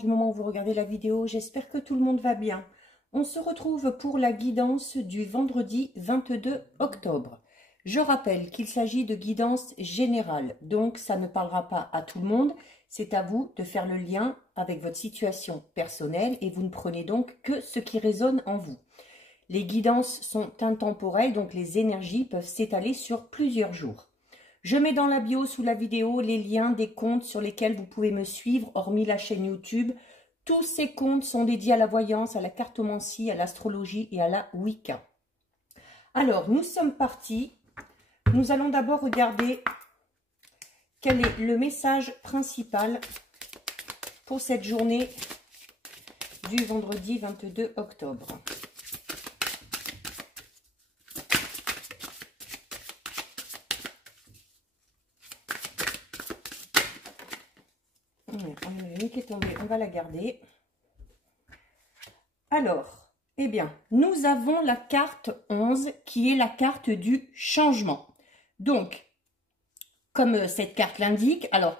du moment où vous regardez la vidéo. J'espère que tout le monde va bien. On se retrouve pour la guidance du vendredi 22 octobre. Je rappelle qu'il s'agit de guidance générale, donc ça ne parlera pas à tout le monde. C'est à vous de faire le lien avec votre situation personnelle et vous ne prenez donc que ce qui résonne en vous. Les guidances sont intemporelles, donc les énergies peuvent s'étaler sur plusieurs jours. Je mets dans la bio sous la vidéo les liens des comptes sur lesquels vous pouvez me suivre, hormis la chaîne YouTube. Tous ces comptes sont dédiés à la voyance, à la cartomancie, à l'astrologie et à la Wicca. Alors, nous sommes partis. Nous allons d'abord regarder quel est le message principal pour cette journée du vendredi 22 octobre. On va la garder. Alors, eh bien, nous avons la carte 11 qui est la carte du changement. Donc, comme cette carte l'indique, alors,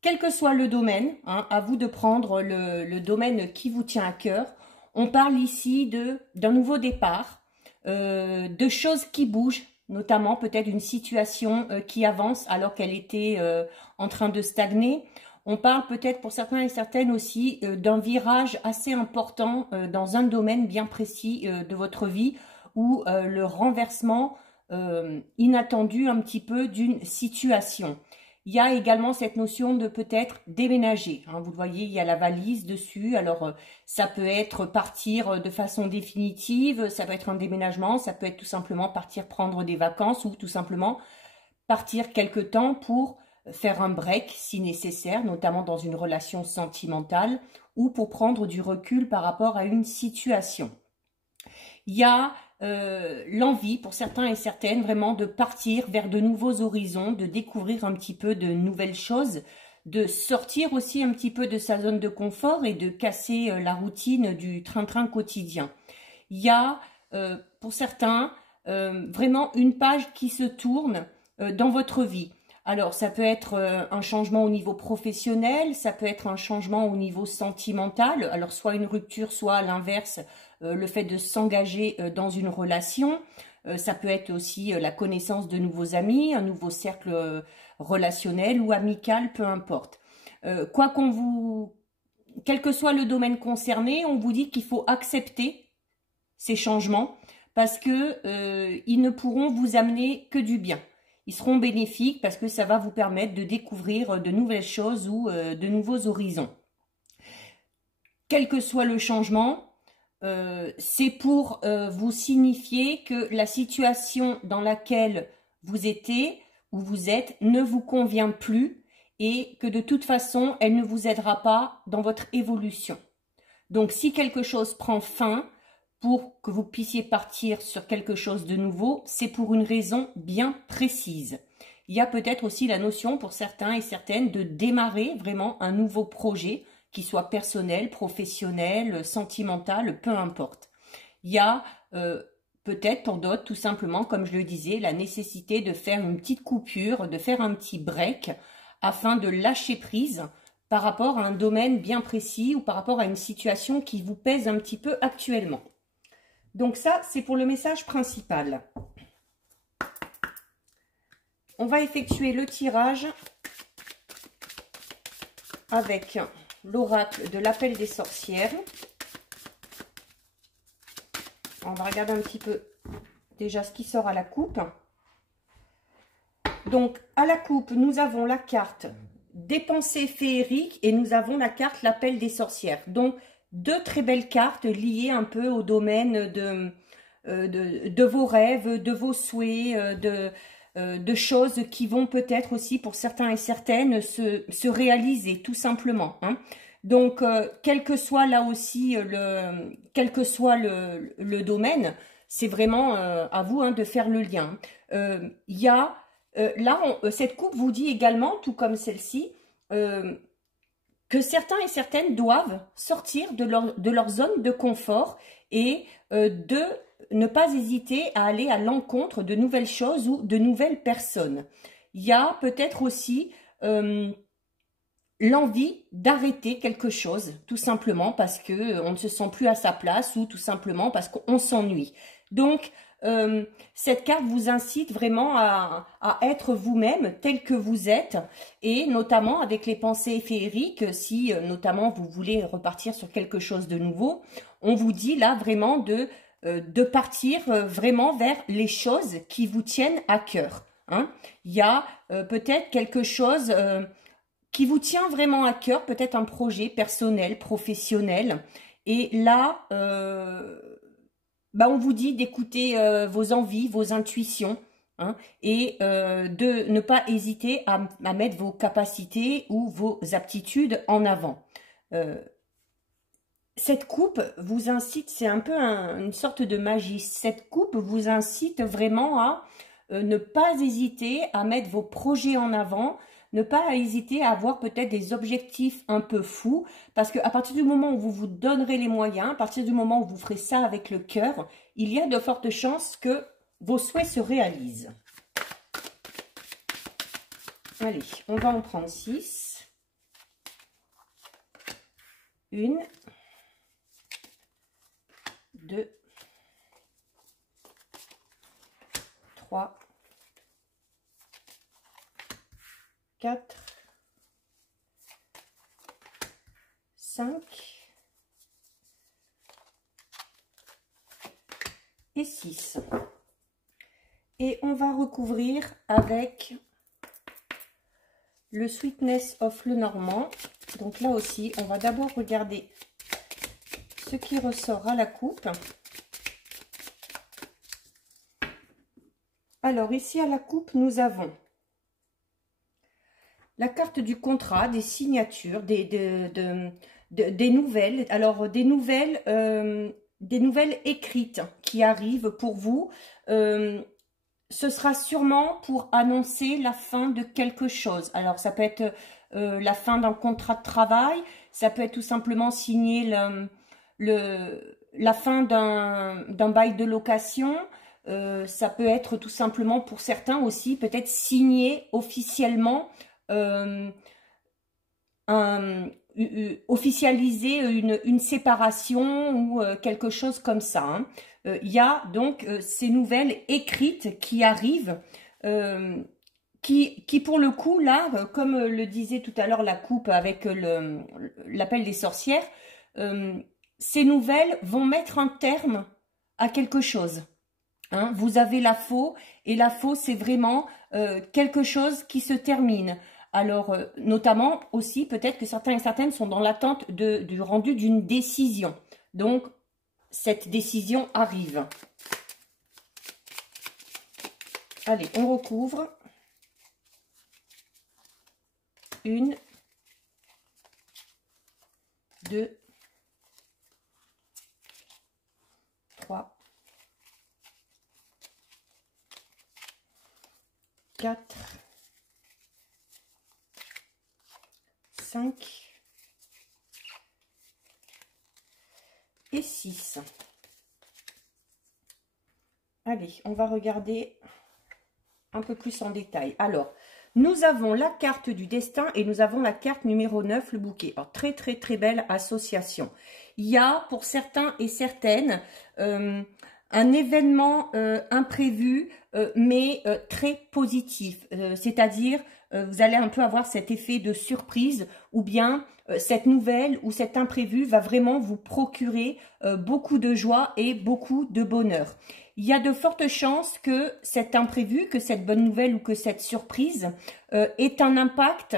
quel que soit le domaine, à vous de prendre le domaine qui vous tient à cœur. On parle ici d'un nouveau départ, de choses qui bougent, notamment peut-être une situation qui avance alors qu'elle était en train de stagner. On parle peut-être pour certains et certaines aussi d'un virage assez important dans un domaine bien précis de votre vie ou le renversement inattendu un petit peu d'une situation. Il y a également cette notion de peut-être déménager. Vous le voyez, il y a la valise dessus. Alors, ça peut être partir de façon définitive, ça peut être un déménagement, ça peut être tout simplement partir prendre des vacances ou tout simplement partir quelque temps pour faire un break si nécessaire, notamment dans une relation sentimentale ou pour prendre du recul par rapport à une situation. Il y a l'envie pour certains et certaines vraiment de partir vers de nouveaux horizons, de découvrir un petit peu de nouvelles choses, de sortir aussi un petit peu de sa zone de confort et de casser la routine du train-train quotidien. Il y a pour certains vraiment une page qui se tourne dans votre vie. Alors, ça peut être un changement au niveau professionnel, ça peut être un changement au niveau sentimental, alors soit une rupture, soit à l'inverse, le fait de s'engager dans une relation. Ça peut être aussi la connaissance de nouveaux amis, un nouveau cercle relationnel ou amical, peu importe. Quel que soit le domaine concerné, on vous dit qu'il faut accepter ces changements parce que ils ne pourront vous amener que du bien. Ils seront bénéfiques parce que ça va vous permettre de découvrir de nouvelles choses ou de nouveaux horizons. Quel que soit le changement, c'est pour vous signifier que la situation dans laquelle vous étiez ou vous êtes ne vous convient plus et que de toute façon, elle ne vous aidera pas dans votre évolution. Donc, si quelque chose prend fin, pour que vous puissiez partir sur quelque chose de nouveau, c'est pour une raison bien précise. Il y a peut-être aussi la notion pour certains et certaines de démarrer vraiment un nouveau projet, qui soit personnel, professionnel, sentimental, peu importe. Il y a peut-être pour d'autres tout simplement, comme je le disais, la nécessité de faire une petite coupure, de faire un petit break afin de lâcher prise par rapport à un domaine bien précis ou par rapport à une situation qui vous pèse un petit peu actuellement. Donc ça, c'est pour le message principal. On va effectuer le tirage avec l'oracle de l'appel des sorcières. On va regarder un petit peu déjà ce qui sort à la coupe. Donc, à la coupe, nous avons la carte des pensées féeriques et nous avons la carte l'appel des sorcières. Donc, deux très belles cartes liées un peu au domaine de vos rêves, de vos souhaits, de choses qui vont peut-être aussi pour certains et certaines se réaliser tout simplement. Donc, quel que soit là aussi le domaine, c'est vraiment à vous de faire le lien. Il y a cette coupe vous dit également, tout comme celle-ci, que certains et certaines doivent sortir de leur zone de confort et de ne pas hésiter à aller à l'encontre de nouvelles choses ou de nouvelles personnes. Il y a peut-être aussi l'envie d'arrêter quelque chose, tout simplement parce que on ne se sent plus à sa place ou tout simplement parce qu'on s'ennuie. Donc, cette carte vous incite vraiment à être vous-même tel que vous êtes, et notamment avec les pensées féeriques, si notamment vous voulez repartir sur quelque chose de nouveau, on vous dit là vraiment de partir vraiment vers les choses qui vous tiennent à cœur. Hein. Il y a peut-être quelque chose qui vous tient vraiment à cœur, peut-être un projet personnel, professionnel, et là, on vous dit d'écouter vos envies, vos intuitions, hein, et de ne pas hésiter à mettre vos capacités ou vos aptitudes en avant. Cette coupe vous incite, c'est un peu une sorte de magie, cette coupe vous incite vraiment à ne pas hésiter à mettre vos projets en avant, ne pas hésiter à avoir peut-être des objectifs un peu fous, parce qu'à partir du moment où vous vous donnerez les moyens, à partir du moment où vous ferez ça avec le cœur, il y a de fortes chances que vos souhaits se réalisent. Allez, on va en prendre 6. 1, 2, 3, 4, 5 et 6. Et on va recouvrir avec le Sweetness of Lenormand. Donc là aussi, on va d'abord regarder ce qui ressort à la coupe. Alors ici à la coupe, nous avons la carte du contrat, des signatures, des nouvelles. Alors des nouvelles écrites qui arrivent pour vous. Ce sera sûrement pour annoncer la fin de quelque chose. Alors ça peut être la fin d'un contrat de travail, ça peut être tout simplement signer la fin d'un bail de location. Ça peut être tout simplement pour certains aussi peut-être signer officiellement officialiser une séparation ou quelque chose comme ça. Hein. Il y a donc ces nouvelles écrites qui arrivent, qui pour le coup là, comme le disait tout à l'heure la coupe avec l'appel des sorcières, ces nouvelles vont mettre un terme à quelque chose. Hein. Vous avez la faux, et la faux c'est vraiment quelque chose qui se termine. Alors, notamment aussi, peut-être que certains et certaines sont dans l'attente du rendu d'une décision. Donc, cette décision arrive. Allez, on recouvre. 1, 2, 3, 4, 5 et 6. Allez, on va regarder un peu plus en détail. Alors, nous avons la carte du destin et nous avons la carte numéro 9, le bouquet. Alors, très très très belle association. Il y a pour certains et certaines un événement imprévu, mais très positif. C'est-à-dire, vous allez un peu avoir cet effet de surprise, ou bien cette nouvelle ou cet imprévu va vraiment vous procurer beaucoup de joie et beaucoup de bonheur. Il y a de fortes chances que cet imprévu, que cette bonne nouvelle ou que cette surprise ait un impact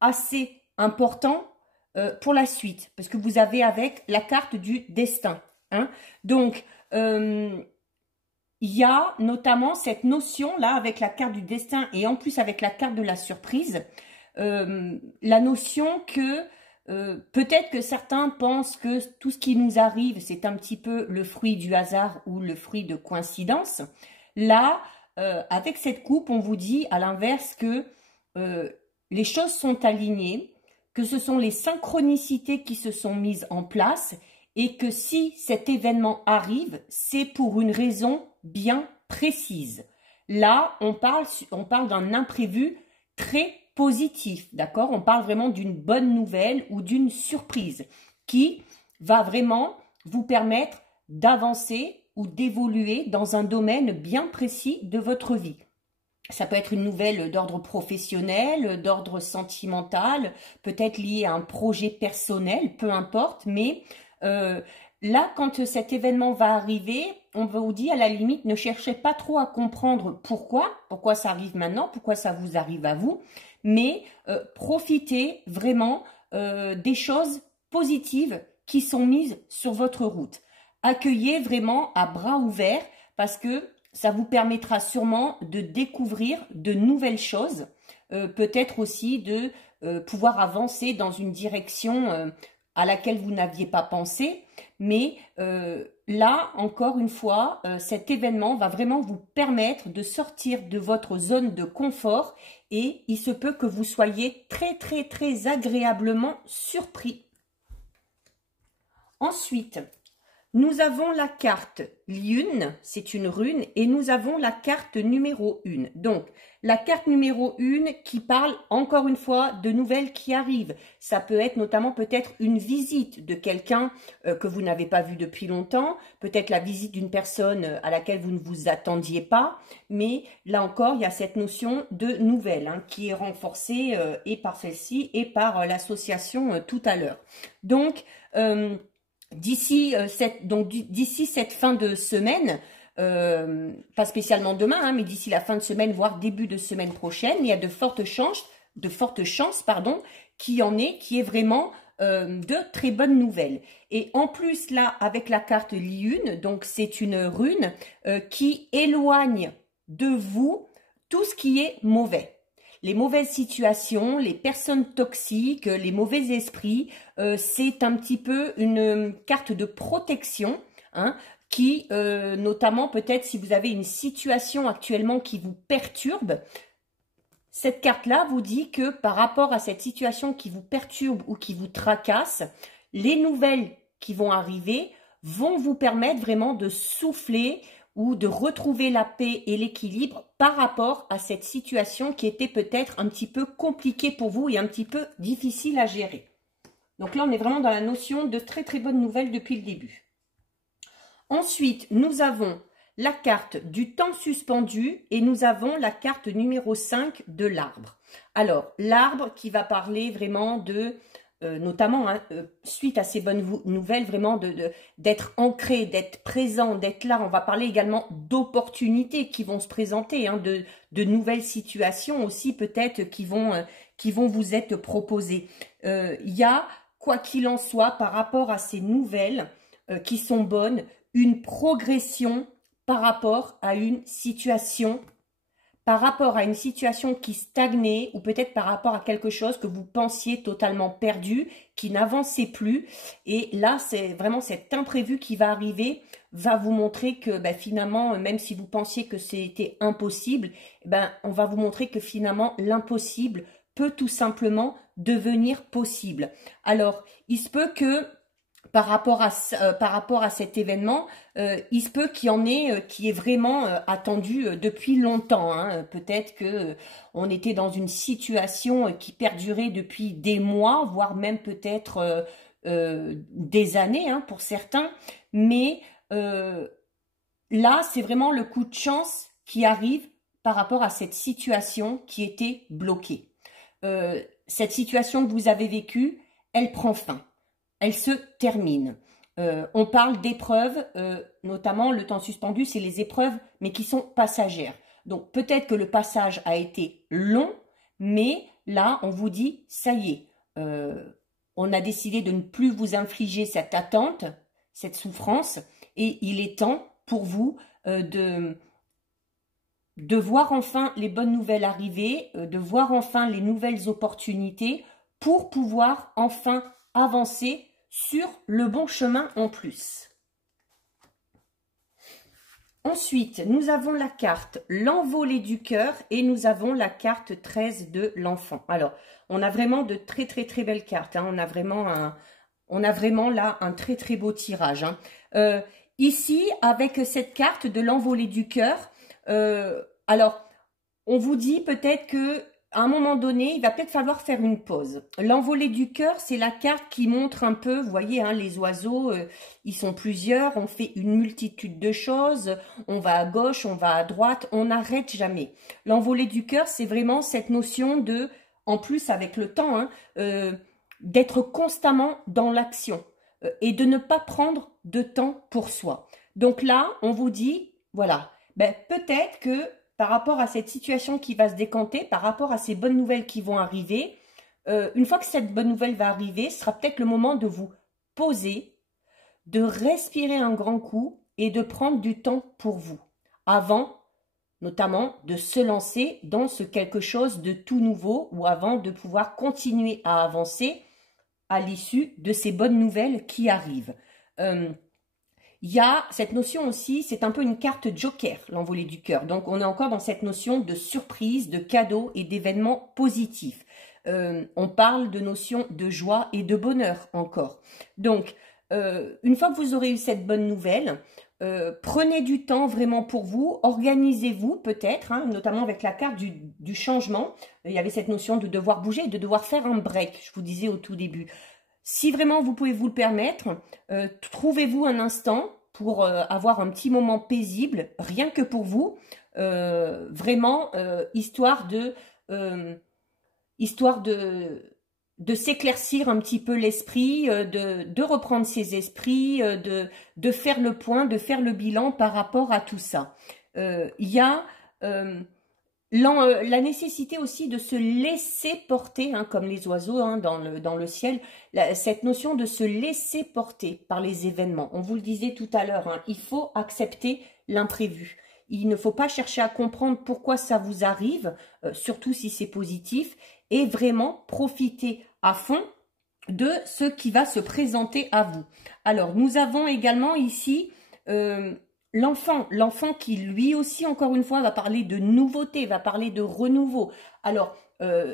assez important pour la suite, parce que vous avez avec la carte du destin. Hein. Donc, il y a notamment cette notion là avec la carte du destin et en plus avec la carte de la surprise, la notion que peut-être que certains pensent que tout ce qui nous arrive c'est un petit peu le fruit du hasard ou le fruit de coïncidence. Là, avec cette coupe, on vous dit à l'inverse que les choses sont alignées, que ce sont les synchronicités qui se sont mises en place et que si cet événement arrive, c'est pour une raison bien précise. Là, on parle d'un imprévu très positif, d'accord? On parle vraiment d'une bonne nouvelle ou d'une surprise qui va vraiment vous permettre d'avancer ou d'évoluer dans un domaine bien précis de votre vie. Ça peut être une nouvelle d'ordre professionnel, d'ordre sentimental, peut-être liée à un projet personnel, peu importe, mais là, quand cet événement va arriver, on vous dit à la limite, ne cherchez pas trop à comprendre pourquoi ça arrive maintenant, pourquoi ça vous arrive à vous, mais profitez vraiment des choses positives qui sont mises sur votre route. Accueillez vraiment à bras ouverts parce que ça vous permettra sûrement de découvrir de nouvelles choses, peut-être aussi de pouvoir avancer dans une direction à laquelle vous n'aviez pas pensé. Mais là, encore une fois, cet événement va vraiment vous permettre de sortir de votre zone de confort et il se peut que vous soyez très, très, très agréablement surpris. Ensuite, nous avons la carte Lune, c'est une rune, et nous avons la carte numéro 1. Donc, la carte numéro 1 qui parle, encore une fois, de nouvelles qui arrivent. Ça peut être notamment peut-être une visite de quelqu'un que vous n'avez pas vu depuis longtemps, peut-être la visite d'une personne à laquelle vous ne vous attendiez pas, mais là encore, il y a cette notion de nouvelle qui est renforcée et par celle-ci et par l'association tout à l'heure. Donc, d'ici cette fin de semaine, pas spécialement demain, mais d'ici la fin de semaine, voire début de semaine prochaine, il y a de fortes chances, qui est vraiment de très bonnes nouvelles. Et en plus là, avec la carte Lune, donc c'est une rune qui éloigne de vous tout ce qui est mauvais. Les mauvaises situations, les personnes toxiques, les mauvais esprits, c'est un petit peu une carte de protection qui, notamment peut-être si vous avez une situation actuellement qui vous perturbe, cette carte-là vous dit que par rapport à cette situation qui vous perturbe ou qui vous tracasse, les nouvelles qui vont arriver vont vous permettre vraiment de souffler ou de retrouver la paix et l'équilibre par rapport à cette situation qui était peut-être un petit peu compliquée pour vous et un petit peu difficile à gérer. Donc là, on est vraiment dans la notion de très très bonnes nouvelles depuis le début. Ensuite, nous avons la carte du temps suspendu et nous avons la carte numéro 5 de l'arbre. Alors, l'arbre qui va parler vraiment de... notamment suite à ces bonnes nouvelles, vraiment d'être ancré, d'être présent, d'être là. On va parler également d'opportunités qui vont se présenter, de nouvelles situations aussi peut-être qui vont vous être proposées. Il y a, quoi qu'il en soit, par rapport à ces nouvelles qui sont bonnes, une progression par rapport à une situation qui stagnait ou peut-être par rapport à quelque chose que vous pensiez totalement perdu, qui n'avançait plus. Et là, c'est vraiment cet imprévu qui va arriver, va vous montrer que finalement, même si vous pensiez que c'était impossible, on va vous montrer que finalement, l'impossible peut tout simplement devenir possible. Alors, il se peut que par rapport à cet événement, il se peut qu'il y en ait qui est vraiment attendu depuis longtemps. Peut-être que on était dans une situation qui perdurait depuis des mois, voire même peut-être des années pour certains. Mais là, c'est vraiment le coup de chance qui arrive par rapport à cette situation qui était bloquée. Cette situation que vous avez vécue, elle prend fin. Elle se termine. On parle d'épreuves, notamment le temps suspendu, c'est les épreuves, mais qui sont passagères. Donc peut-être que le passage a été long, mais là, on vous dit, ça y est, on a décidé de ne plus vous infliger cette attente, cette souffrance, et il est temps pour vous de voir enfin les bonnes nouvelles arriver, de voir enfin les nouvelles opportunités pour pouvoir enfin avancer sur le bon chemin en plus. Ensuite, nous avons la carte l'envolée du cœur et nous avons la carte 13 de l'enfant. Alors, on a vraiment de très très très belles cartes. On a vraiment là un très très beau tirage. Ici, avec cette carte de l'envolée du cœur, alors, on vous dit peut-être que à un moment donné, il va peut-être falloir faire une pause. L'envolée du cœur, c'est la carte qui montre un peu, vous voyez, hein, les oiseaux, ils sont plusieurs, on fait une multitude de choses, on va à gauche, on va à droite, on n'arrête jamais. L'envolée du cœur, c'est vraiment cette notion de, en plus avec le temps, hein, d'être constamment dans l'action et de ne pas prendre de temps pour soi. Donc là, on vous dit, voilà, ben, peut-être que par rapport à cette situation qui va se décanter, par rapport à ces bonnes nouvelles qui vont arriver, une fois que cette bonne nouvelle va arriver, ce sera peut-être le moment de vous poser, de respirer un grand coup et de prendre du temps pour vous, avant notamment de se lancer dans ce quelque chose de tout nouveau ou avant de pouvoir continuer à avancer à l'issue de ces bonnes nouvelles qui arrivent. Il y a cette notion aussi, c'est un peu une carte joker, l'envolée du cœur. Donc, on est encore dans cette notion de surprise, de cadeau et d'événements positifs. On parle de notion de joie et de bonheur encore. Donc, une fois que vous aurez eu cette bonne nouvelle, prenez du temps vraiment pour vous, organisez-vous peut-être, hein, notamment avec la carte du changement. Il y avait cette notion de devoir bouger, de devoir faire un break, je vous disais au tout début. Si vraiment vous pouvez vous le permettre, trouvez-vous un instant pour avoir un petit moment paisible, rien que pour vous, vraiment histoire de s'éclaircir un petit peu l'esprit, de reprendre ses esprits, de faire le point, de faire le bilan par rapport à tout ça. Il y a la nécessité aussi de se laisser porter, hein, comme les oiseaux hein, dans le ciel, cette notion de se laisser porter par les événements. On vous le disait tout à l'heure, hein, il faut accepter l'imprévu. Il ne faut pas chercher à comprendre pourquoi ça vous arrive, surtout si c'est positif, et vraiment profiter à fond de ce qui va se présenter à vous. Alors, nous avons également ici l'enfant qui lui aussi, encore une fois, va parler de nouveauté, va parler de renouveau. Alors,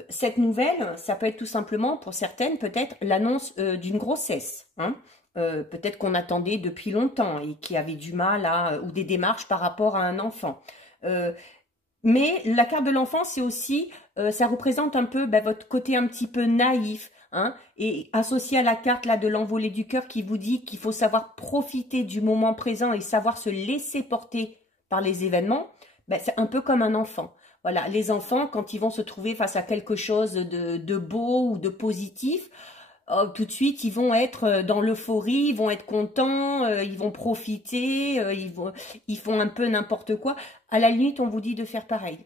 cette nouvelle, ça peut être tout simplement, pour certaines, peut-être l'annonce d'une grossesse, hein. Peut-être qu'on attendait depuis longtemps et qui avait du mal à, ou des démarches par rapport à un enfant. Mais la carte de l'enfant, c'est aussi, ça représente un peu votre côté un petit peu naïf, hein, et associé à la carte là de l'envolée du cœur qui vous dit qu'il faut savoir profiter du moment présent et savoir se laisser porter par les événements, c'est un peu comme un enfant. Voilà, les enfants, quand ils vont se trouver face à quelque chose de beau ou de positif, tout de suite, ils vont être dans l'euphorie, ils vont être contents, ils vont profiter, ils font un peu n'importe quoi. À la limite, on vous dit de faire pareil.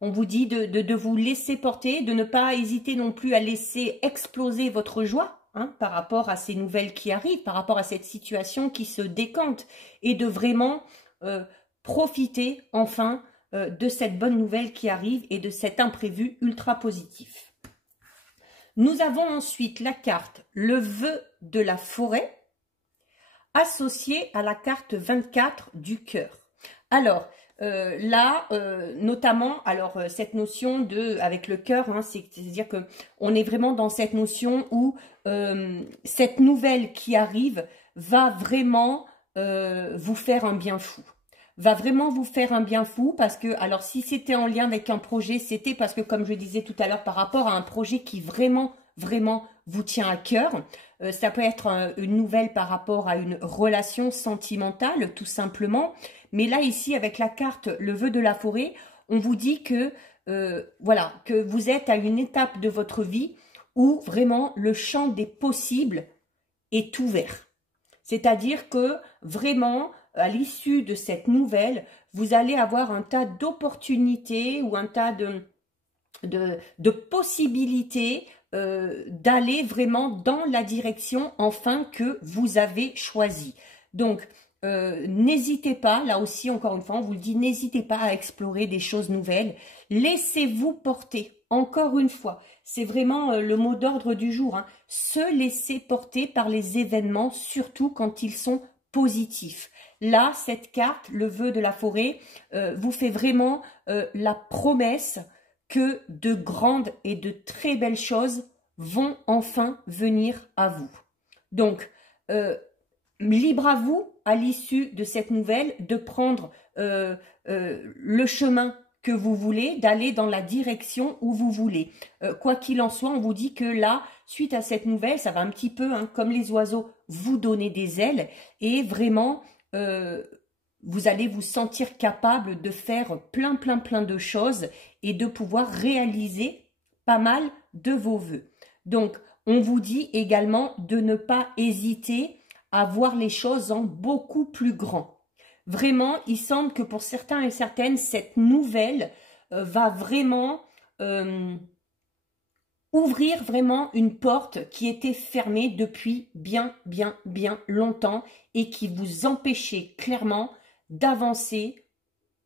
On vous dit de vous laisser porter, de ne pas hésiter non plus à laisser exploser votre joie, hein, par rapport à ces nouvelles qui arrivent, par rapport à cette situation qui se décante, et de vraiment profiter enfin de cette bonne nouvelle qui arrive et de cet imprévu ultra positif. Nous avons ensuite la carte le vœu de la forêt associée à la carte 24 du cœur. Alors là, notamment, alors cette notion de avec le cœur, hein, c'est-à-dire que on est vraiment dans cette notion où cette nouvelle qui arrive va vraiment vous faire un bien fou. Va vraiment vous faire un bien fou parce que, alors si c'était en lien avec un projet, c'était parce que comme je disais tout à l'heure, par rapport à un projet qui vraiment vous tient à cœur, ça peut être une nouvelle par rapport à une relation sentimentale tout simplement, mais là ici avec la carte le vœu de la forêt, on vous dit que, voilà, que vous êtes à une étape de votre vie où vraiment le champ des possibles est ouvert. C'est-à-dire que vraiment, à l'issue de cette nouvelle, vous allez avoir un tas d'opportunités ou un tas de possibilités d'aller vraiment dans la direction enfin que vous avez choisie. Donc, n'hésitez pas, là aussi encore une fois, on vous le dit, n'hésitez pas à explorer des choses nouvelles. Laissez-vous porter, encore une fois. C'est vraiment le mot d'ordre du jour, hein. Se laisser porter par les événements, surtout quand ils sont positifs. Là, cette carte, le vœu de la forêt, vous fait vraiment la promesse que de grandes et de très belles choses vont enfin venir à vous. Donc, libre à vous, à l'issue de cette nouvelle, de prendre le chemin que vous voulez, d'aller dans la direction où vous voulez. Quoi qu'il en soit, on vous dit que là, suite à cette nouvelle, ça va un petit peu, hein, comme les oiseaux, vous donner des ailes et vraiment, vous allez vous sentir capable de faire plein de choses et de pouvoir réaliser pas mal de vos vœux. Donc, on vous dit également de ne pas hésiter à voir les choses en beaucoup plus grand. Vraiment, il semble que pour certains et certaines, cette nouvelle va vraiment ouvrir vraiment une porte qui était fermée depuis bien longtemps et qui vous empêchait clairement d'avancer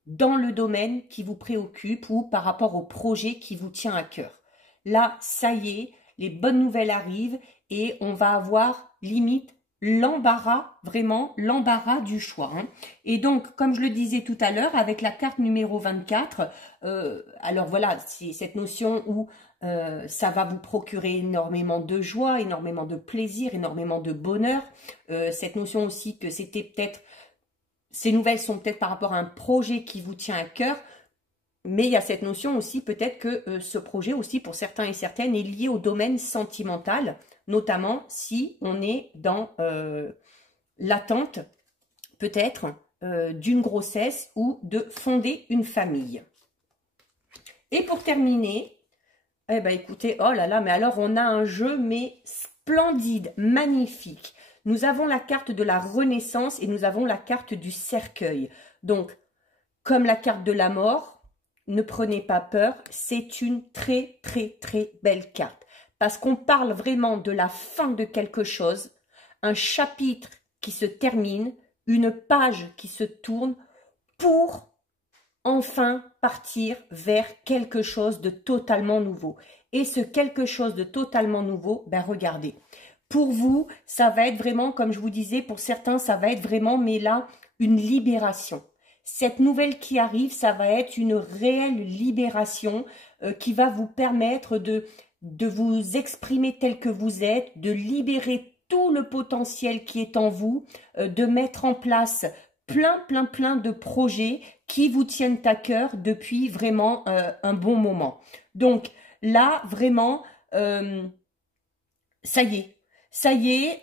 dans le domaine qui vous préoccupe ou par rapport au projet qui vous tient à cœur. Là, ça y est, les bonnes nouvelles arrivent et on va avoir limite l'embarras, vraiment l'embarras du choix. Hein. Et donc, comme je le disais tout à l'heure, avec la carte numéro 24, alors voilà, c'est cette notion où ça va vous procurer énormément de joie, énormément de plaisir, énormément de bonheur. Cette notion aussi que c'était peut-être, ces nouvelles sont peut-être par rapport à un projet qui vous tient à cœur, mais il y a cette notion aussi peut-être que ce projet aussi pour certains et certaines est lié au domaine sentimental, notamment si on est dans l'attente peut-être d'une grossesse ou de fonder une famille. Et pour terminer, eh ben écoutez, oh là là, mais alors on a un jeu mais splendide, magnifique. Nous avons la carte de la Renaissance et nous avons la carte du cercueil. Donc, comme la carte de la mort, ne prenez pas peur, c'est une très belle carte. Parce qu'on parle vraiment de la fin de quelque chose, un chapitre qui se termine, une page qui se tourne pour enfin partir vers quelque chose de totalement nouveau. Et ce quelque chose de totalement nouveau, ben regardez. Pour vous, ça va être vraiment, comme je vous disais, pour certains, ça va être vraiment, mais là, une libération. Cette nouvelle qui arrive, ça va être une réelle libération qui va vous permettre de vous exprimer tel que vous êtes, de libérer tout le potentiel qui est en vous, de mettre en place plein de projets qui vous tiennent à cœur depuis vraiment un bon moment. Donc là, vraiment, ça y est,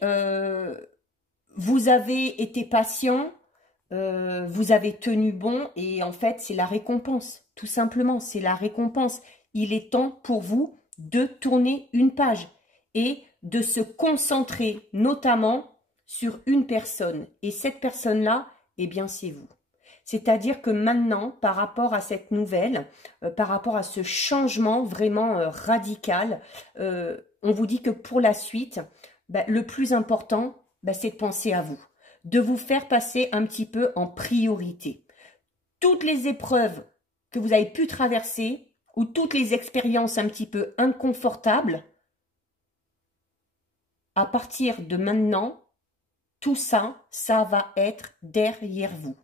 vous avez été patient, vous avez tenu bon et en fait, c'est la récompense. Tout simplement, c'est la récompense. Il est temps pour vous de tourner une page et de se concentrer notamment sur une personne. Et cette personne-là, eh bien, c'est vous. C'est-à-dire que maintenant, par rapport à cette nouvelle, par rapport à ce changement vraiment radical, on vous dit que pour la suite, ben, le plus important, ben, c'est de penser à vous, de vous faire passer un petit peu en priorité. Toutes les épreuves que vous avez pu traverser ou toutes les expériences un petit peu inconfortables, à partir de maintenant, tout ça, ça va être derrière vous.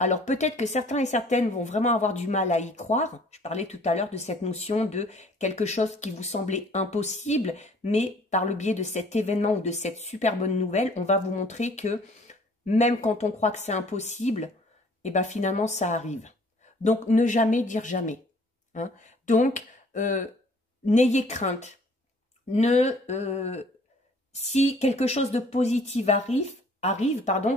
Alors peut-être que certains et certaines vont vraiment avoir du mal à y croire. Je parlais tout à l'heure de cette notion de quelque chose qui vous semblait impossible, mais par le biais de cet événement ou de cette super bonne nouvelle, on va vous montrer que même quand on croit que c'est impossible, eh ben finalement ça arrive. Donc ne jamais dire jamais. Hein. Donc n'ayez crainte. Si quelque chose de positif arrive,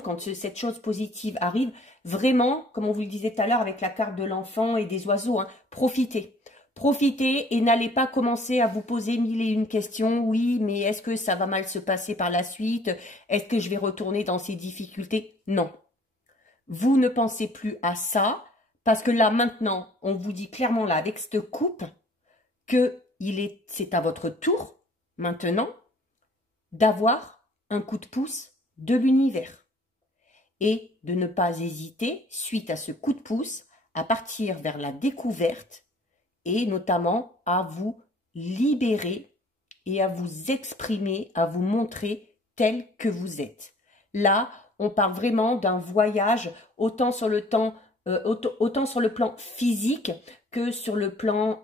quand cette chose positive arrive, vraiment, comme on vous le disait tout à l'heure avec la carte de l'enfant et des oiseaux, hein, profitez. Profitez et n'allez pas commencer à vous poser mille et une questions. Oui, mais est-ce que ça va mal se passer par la suite? Est-ce que je vais retourner dans ces difficultés? Non. Vous ne pensez plus à ça parce que là, maintenant, on vous dit clairement là, avec cette coupe, que c'est à votre tour, maintenant, d'avoir un coup de pouce de l'univers et de ne pas hésiter, suite à ce coup de pouce, à partir vers la découverte et notamment à vous libérer et à vous exprimer, à vous montrer tel que vous êtes. Là, on parle vraiment d'un voyage autant sur le plan physique que sur le plan...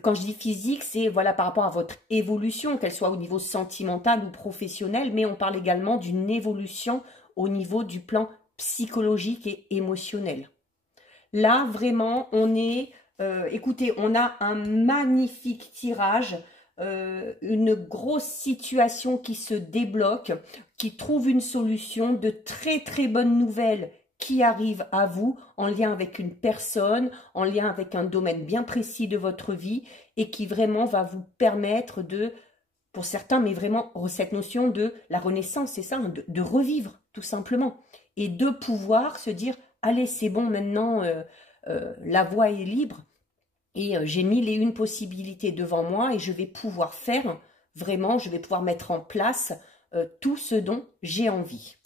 quand je dis physique, c'est voilà par rapport à votre évolution, qu'elle soit au niveau sentimental ou professionnel, mais on parle également d'une évolution au niveau du plan psychologique et émotionnel. Là, vraiment, on est... écoutez, on a un magnifique tirage, une grosse situation qui se débloque, qui trouve une solution, de très très bonnes nouvelles qui arrivent à vous en lien avec une personne, en lien avec un domaine bien précis de votre vie et qui vraiment va vous permettre de, pour certains, mais vraiment cette notion de la renaissance, c'est ça, hein, de revivre tout simplement et de pouvoir se dire, allez, c'est bon, maintenant la voie est libre. Et j'ai 1001 possibilités devant moi et je vais pouvoir faire, vraiment, je vais pouvoir mettre en place tout ce dont j'ai envie.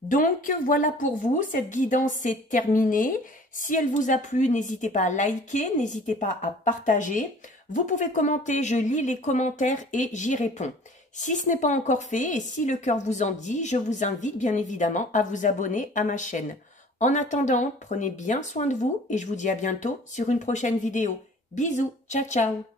Donc, voilà pour vous, cette guidance est terminée. Si elle vous a plu, n'hésitez pas à liker, n'hésitez pas à partager. Vous pouvez commenter, je lis les commentaires et j'y réponds. Si ce n'est pas encore fait et si le cœur vous en dit, je vous invite bien évidemment à vous abonner à ma chaîne. En attendant, prenez bien soin de vous et je vous dis à bientôt sur une prochaine vidéo. Bisous, ciao ciao.